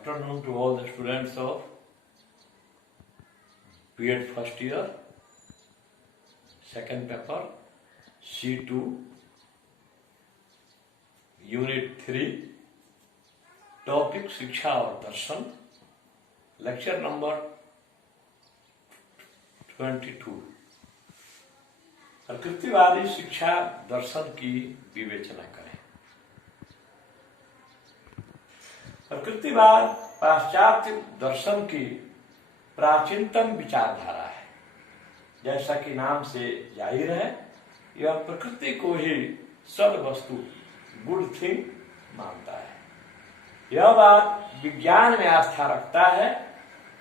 afternoon to all the students of B.Ed first year, second paper, C2, Unit 3, topic शिक्षा और दर्शन, lecture number 22। प्रकृतिवादी शिक्षा दर्शन की विवेचना करें। प्रकृतिवाद पाश्चात्य दर्शन की प्राचीनतम विचारधारा है। जैसा कि नाम से जाहिर है, यह प्रकृति को ही सद वस्तु, गुड थिंग मानता है। यह बात विज्ञान में आस्था रखता है,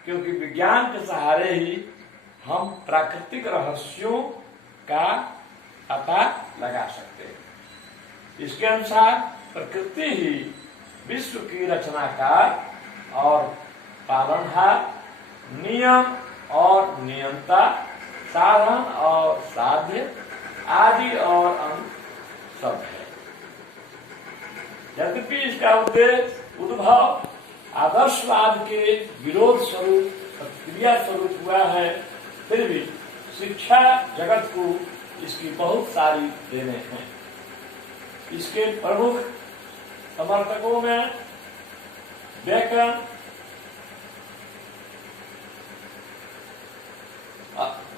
क्योंकि विज्ञान के सहारे ही हम प्राकृतिक रहस्यों का पता लगा सकते हैं। इसके अनुसार प्रकृति ही विश्व की रचनाकार और पालनहार, नियम और नियंता, साधन और साध्य, आदि और अंत सब है। यद्यपि इसका उद्देश्य उद्भव आदर्शवाद के विरोध स्वरूप, प्रतिक्रिया स्वरूप हुआ है, फिर भी शिक्षा जगत को इसकी बहुत सारी देने हैं। इसके प्रमुख समर्थकों में बेकन,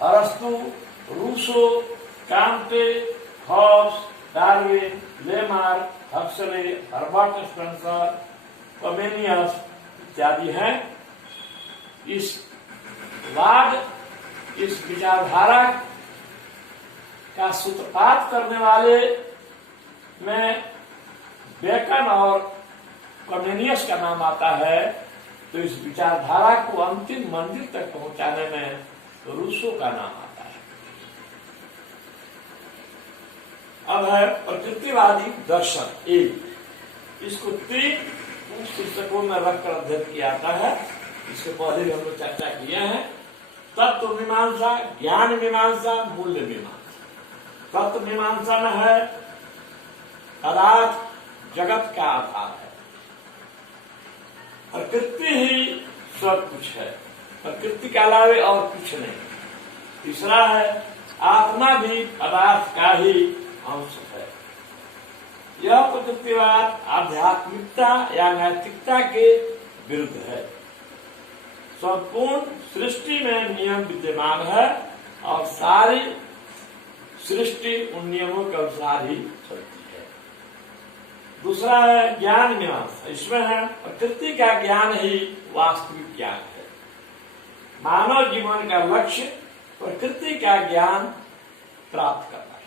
अरस्तु, Rousseau, Comte, Hobbes, Darwin, Lamarck, Huxley, Herbert Spencer, Comenius इत्यादि हैं। इस विचारधारा का सूत्रपात करने वाले में बेकन और कमेनियस का नाम आता है, तो इस विचारधारा को अंतिम मंजिल तक पहुंचाने में रूसो का नाम आता है। अब है प्रकृतिवादी दर्शन एक। इसको 3 पुस्तकों में रखकर अध्ययन किया जाता है। इसके पहले भी हम लोग चर्चा किए हैं। तत्व मीमांसा, ज्ञान मीमांसा, मूल्य मीमांसा। तत्व मीमांसा में है पदार्थ जगत का आधार है, प्रकृति ही सब कुछ है, प्रकृति के अलावे और कुछ नहीं। तीसरा है आत्मा भी पदार्थ का ही अंश है। यह प्रकृतिवाद आध्यात्मिकता या नैतिकता के विरुद्ध है। संपूर्ण सृष्टि में नियम विद्यमान है और सारी सृष्टि उन नियमों के अनुसार ही चलती है। दूसरा है ज्ञान मीमांसा। इसमें है प्रकृति का ज्ञान ही वास्तविक ज्ञान है। मानव जीवन का लक्ष्य प्रकृति का ज्ञान प्राप्त करना है।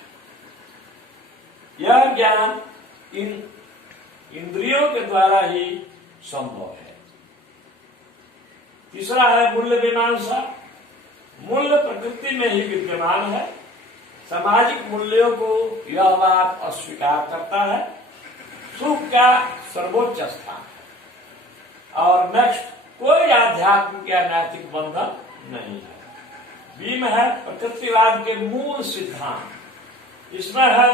यह ज्ञान इन इंद्रियों के द्वारा ही संभव है। तीसरा है मूल्य मीमांसा। मूल्य प्रकृति में ही विद्यमान है। सामाजिक मूल्यों को यह बात अस्वीकार करता है। सुख का सर्वोच्च स्थान है और नेक्स्ट कोई आध्यात्मिक या नैतिक बंधन नहीं है। बी में है प्रकृतिवाद के मूल सिद्धांत। इसमें है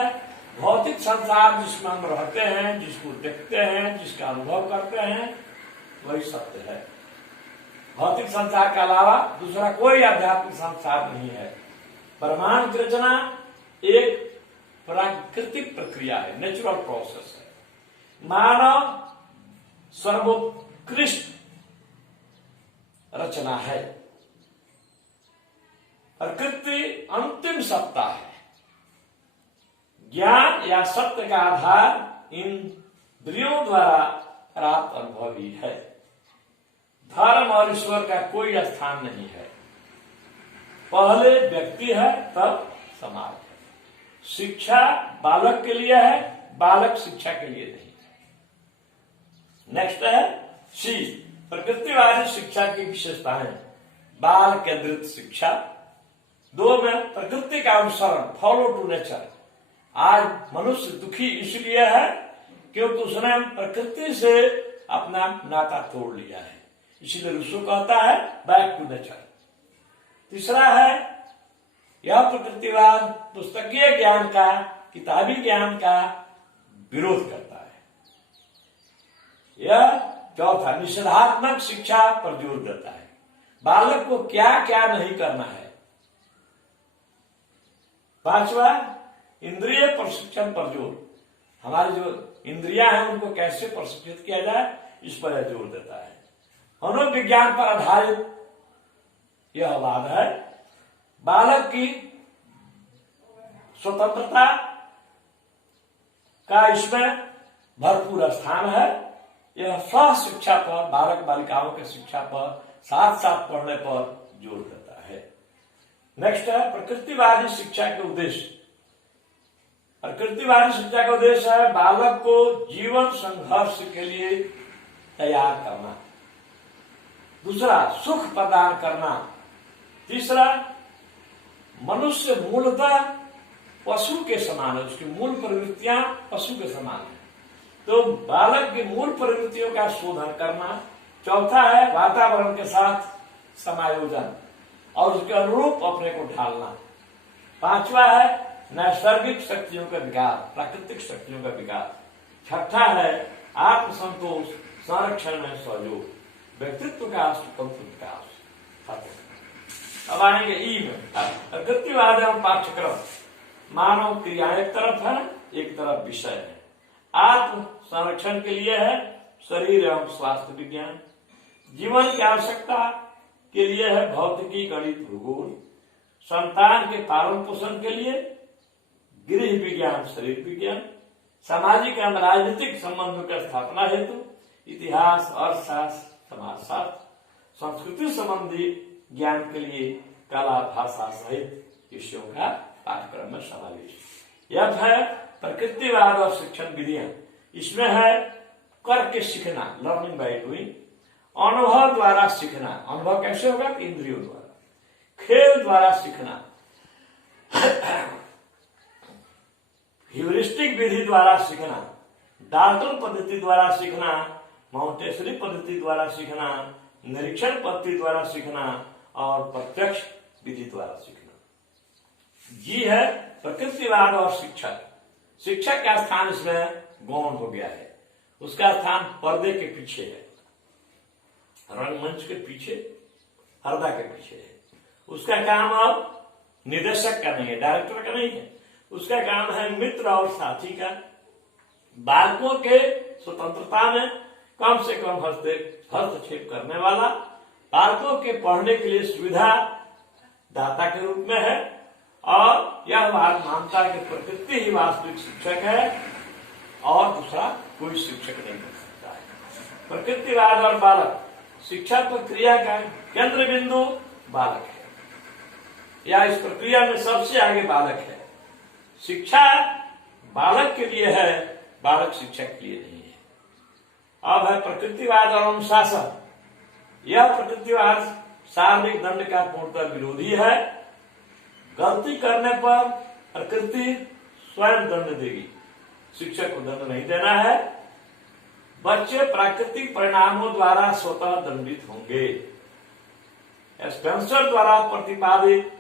भौतिक संसार जिसमें हम रहते हैं, जिसको देखते हैं, जिसका अनुभव करते हैं, वही सत्य है। भौतिक संसार के अलावा दूसरा कोई आध्यात्मिक संसार नहीं है। ब्रह्मांड की रचना एक प्राकृतिक प्रक्रिया है, नेचुरल प्रोसेस है। मानव सर्वोत्कृष्ट रचना है। प्रकृति अंतिम सत्ता है। ज्ञान या सत्य का आधार इंद्रियों द्वारा प्राप्त अनुभव ही है। धर्म और ईश्वर का कोई स्थान नहीं है। पहले व्यक्ति है, तब समाज है। शिक्षा बालक के लिए है, बालक शिक्षा के लिए नहीं है। नेक्स्ट है सी, प्रकृतिवादी शिक्षा की विशेषताएं। बाल केंद्रित शिक्षा। 2 में प्रकृति का अनुसरण, फॉलो टू नेचर। आज मनुष्य दुखी इसलिए है क्योंकि उसने प्रकृति से अपना नाता तोड़ लिया है। इसीलिए रूसो कहता है बैक टू नेचर। तीसरा है यह प्रकृतिवाद पुस्तकीय ज्ञान का, किताबी ज्ञान का विरोध करता है। यह चौथा, निषेधात्मक शिक्षा पर जोर देता है। बालक को क्या क्या नहीं करना है। पांचवा, इंद्रिय प्रशिक्षण पर जोर। हमारी जो इंद्रियां हैं उनको कैसे प्रशिक्षित किया जाए, इस पर जोर देता है। मनोविज्ञान पर आधारित यह वाद है। बालक की स्वतंत्रता का इसमें भरपूर स्थान है। यह स्व शिक्षा पर, बालक बालिकाओं की शिक्षा पर, साथ साथ पढ़ने पर जोर देता है। नेक्स्ट है प्रकृतिवादी शिक्षा के उद्देश्य। प्रकृतिवादी शिक्षा का उद्देश्य है बालक को जीवन संघर्ष के लिए तैयार करना। दूसरा, सुख प्रदान करना। तीसरा, मनुष्य मूलतः पशु के समान है, उसकी मूल प्रवृत्तियां पशु के समान है, तो बालक की मूल प्रवृत्तियों का शोधन करना। चौथा है वातावरण के साथ समायोजन और उसके अनुरूप अपने को ढालना। पांचवा है नैसर्गिक शक्तियों का विकास, प्राकृतिक शक्तियों का विकास। छठा है आत्मसंतोष, संरक्षण में सहयोग, व्यक्तित्व का स्वतंत्र विकास। अब आएंगे ई में, प्रकृतिवाद एवं पाठ्यक्रम। मानव क्रिया एक तरफ है, एक तरफ विषय है। आत्म संरक्षण के लिए है शरीर एवं स्वास्थ्य विज्ञान। जीवन की आवश्यकता के लिए है भौतिकी, गणित, भूगोल। संतान के पालन पोषण के लिए गृह विज्ञान, शरीर विज्ञान। सामाजिक एवं राजनीतिक संबंधों की स्थापना हेतु इतिहास, अर्थशास्त्र, समाजशास्त्र। संस्कृति संबंधी ज्ञान के लिए कला, भाषा सहित विषयों का पाठ्यक्रम में समावेश। यह है प्रकृतिवाद और शिक्षण विधियां। इसमें है करके सीखना, लर्निंग बाय डूइंग। अनुभव द्वारा सीखना, अनुभव कैसे होगा, इंद्रियों द्वारा। खेल द्वारा सीखना, ह्यूरिस्टिक विधि द्वारा सीखना, डाल्टन पद्धति द्वारा सीखना, माउंटेसरी पद्धति द्वारा सीखना, निरीक्षण पद्धति द्वारा सीखना और प्रत्यक्ष विधि द्वारा सीखना। जी है प्रकृतिवाद और शिक्षक। शिक्षक का स्थान इसमें गौण हो गया है, उसका स्थान पर्दे के पीछे है, रंगमंच के पीछे, पर्दा के पीछे है। उसका काम अब निदेशक का नहीं है, डायरेक्टर का नहीं है, उसका काम है मित्र और साथी का। बालकों के स्वतंत्रता में कम से कम हस्तक्षेप करने वाला, बालकों के पढ़ने के लिए सुविधा दाता के रूप में है। और यह बात मानता है कि प्रकृति ही वास्तविक शिक्षक है और दूसरा कोई शिक्षक नहीं कर सकता है। प्रकृतिवाद और बालक, शिक्षा प्रक्रिया का केंद्र बिंदु बालक है, या इस प्रक्रिया में सबसे आगे बालक है। शिक्षा बालक के लिए है, बालक शिक्षक के लिए नहीं है। अब है प्रकृतिवाद और अनुशासन। यह प्रकृतिवाद शारीरिक दंड का पूर्णतः विरोधी है। गलती करने पर प्रकृति स्वयं दंड देगी, शिक्षक को दंड नहीं देना है। बच्चे प्राकृतिक परिणामों द्वारा स्वतः दंडित होंगे। स्पेंसर द्वारा प्रतिपादित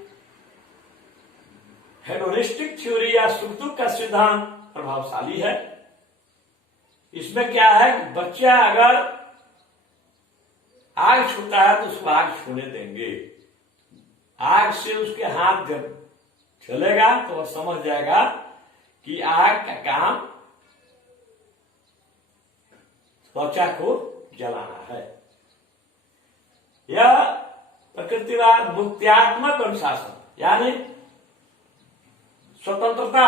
हेडोनिस्टिक थ्योरी या सुख दुख का सिद्धांत प्रभावशाली है। इसमें क्या है कि बच्चा अगर आग छूता है तो उसको आग छूने देंगे। आग से उसके हाथ जब चलेगा तो वह समझ जाएगा कि आग का काम त्वचा को जलाना है। यह प्रकृतिवाद मुक्त्यात्मक अनुशासन यानी स्वतंत्रता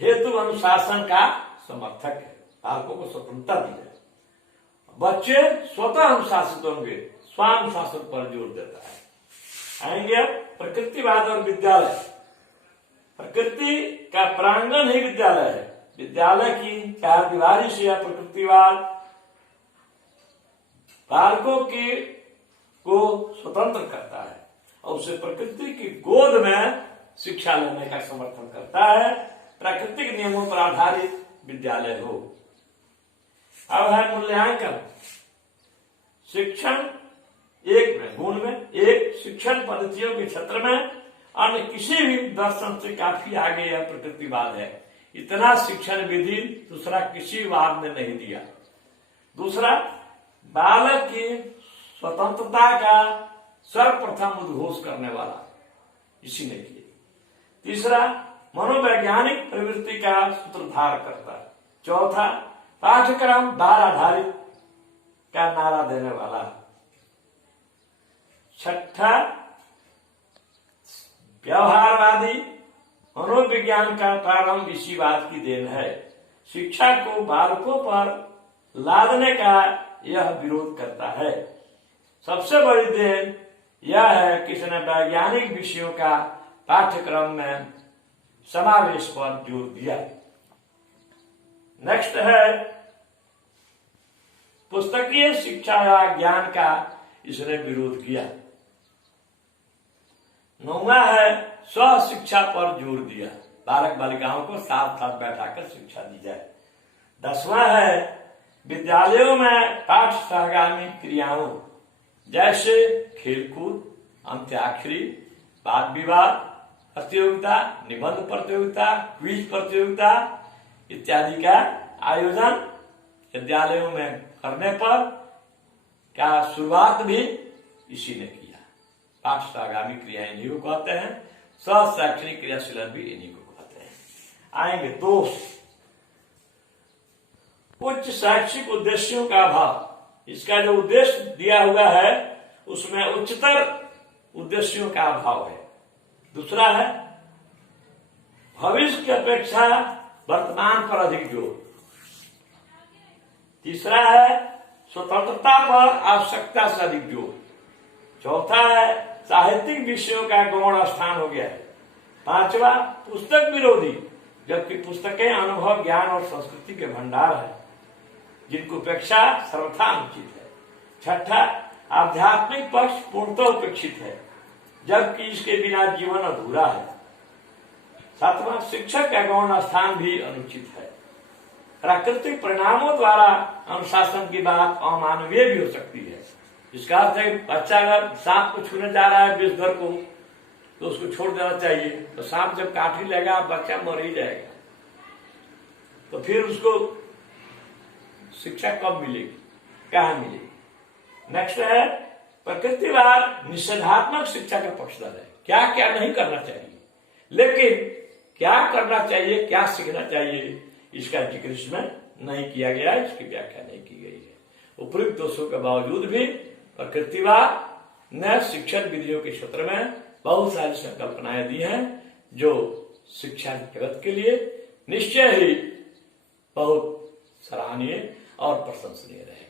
हेतु अनुशासन का समर्थक है। बालकों को स्वतंत्रता दी है, बच्चे स्वतः अनुशासित होंगे, स्वानुशासन पर जोर देता है। आएंगे प्रकृतिवाद और विद्यालय। प्रकृति का प्रांगण ही विद्यालय है। विद्यालय की चार दीवारी से यह प्रकृतिवाद बालकों को स्वतंत्र करता है और उसे प्रकृति की गोद में शिक्षा लेने का समर्थन करता है। प्राकृतिक नियमों पर आधारित विद्यालय हो। अब है मूल्यांकन। शिक्षण एक में, गुण में, एक शिक्षण पद्धतियों के क्षेत्र में अन्य किसी भी दर्शन से काफी आगे यह प्रकृतिवाद है। इतना शिक्षण विधि दूसरा किसी वाद ने नहीं दिया। दूसरा, बालक की स्वतंत्रता का सर्वप्रथम उद्घोष करने वाला इसी ने किया। तीसरा, मनोवैज्ञानिक प्रवृत्ति का सूत्रधार करता। चौथा, पाठ्यक्रम बाल आधारित का नारा देने वाला। छठा, व्यवहारवादी मनोविज्ञान का प्रारंभ इसी बात की देन है। शिक्षा को बालकों पर लादने का यह विरोध करता है। सबसे बड़ी देन यह है कि इसने वैज्ञानिक विषयों का पाठ्यक्रम में समावेश पर जोर दिया। नेक्स्ट है, पुस्तकीय शिक्षा या ज्ञान का इसने विरोध किया। नौवां है, स्व शिक्षा पर जोर दिया, बालक बालिकाओं को साथ साथ बैठाकर शिक्षा दी जाए। 10वां है, विद्यालयों में पाठ सहगामी क्रियाओं जैसे खेलकूद, अंत्याक्षरी, वाद विवाद प्रतियोगिता, निबंध प्रतियोगिता, क्विज प्रतियोगिता इत्यादि का आयोजन विद्यालयों में करने पर क्या शुरुआत भी इसी ने किया। पाठ सहगामी क्रियाएं इन्हीं को कहते हैं, सह शैक्षणिक क्रियाशीलन भी इन्हीं को कहते हैं। आएंगे दोष, उच्च शैक्षिक उद्देश्यों का अभाव। इसका जो उद्देश्य दिया हुआ है उसमें उच्चतर उद्देश्यों का अभाव है। दूसरा है, भविष्य की अपेक्षा वर्तमान पर अधिक जोर। तीसरा है, स्वतंत्रता पर आवश्यकता से अधिक जोर। चौथा है, साहित्यिक विषयों का गौण स्थान हो गया है। 5वां, पुस्तक विरोधी, जबकि पुस्तकें अनुभव, ज्ञान और संस्कृति के भंडार है जिनको उपेक्षा सर्वथा अनुचित है। 6ठा, आध्यात्मिक पक्ष पूर्णतः उपेक्षित है जबकि इसके बिना जीवन अधूरा है। 7वां, शिक्षक का गौण स्थान भी अनुचित है। प्राकृतिक परिणामों द्वारा अनुशासन की बात अमानवीय भी हो सकती है। इसका अर्थ है बच्चा अगर सांप को छूने जा रहा है विषधर को तो उसको छोड़ देना चाहिए, तो सांप जब काट ही लेगा बच्चा मर ही जाएगा, तो फिर उसको शिक्षा कब मिलेगी, कहाँ मिलेगी। नेक्स्ट है, प्रकृतिवाद निषेधात्मक शिक्षा का पक्षधर है। क्या क्या नहीं करना चाहिए, लेकिन क्या करना चाहिए, क्या सीखना चाहिए, इसका जिक्र इसमें नहीं किया गया, इसकी व्याख्या नहीं की गई है। उपयुक्त दोषों के बावजूद भी प्रकृतिवाद ने शिक्षण विधियों के क्षेत्र में बहुत सारी संकल्पनाएं दी हैं जो शिक्षा जगत के लिए निश्चय ही बहुत सराहनीय और प्रशंसनीय रहे।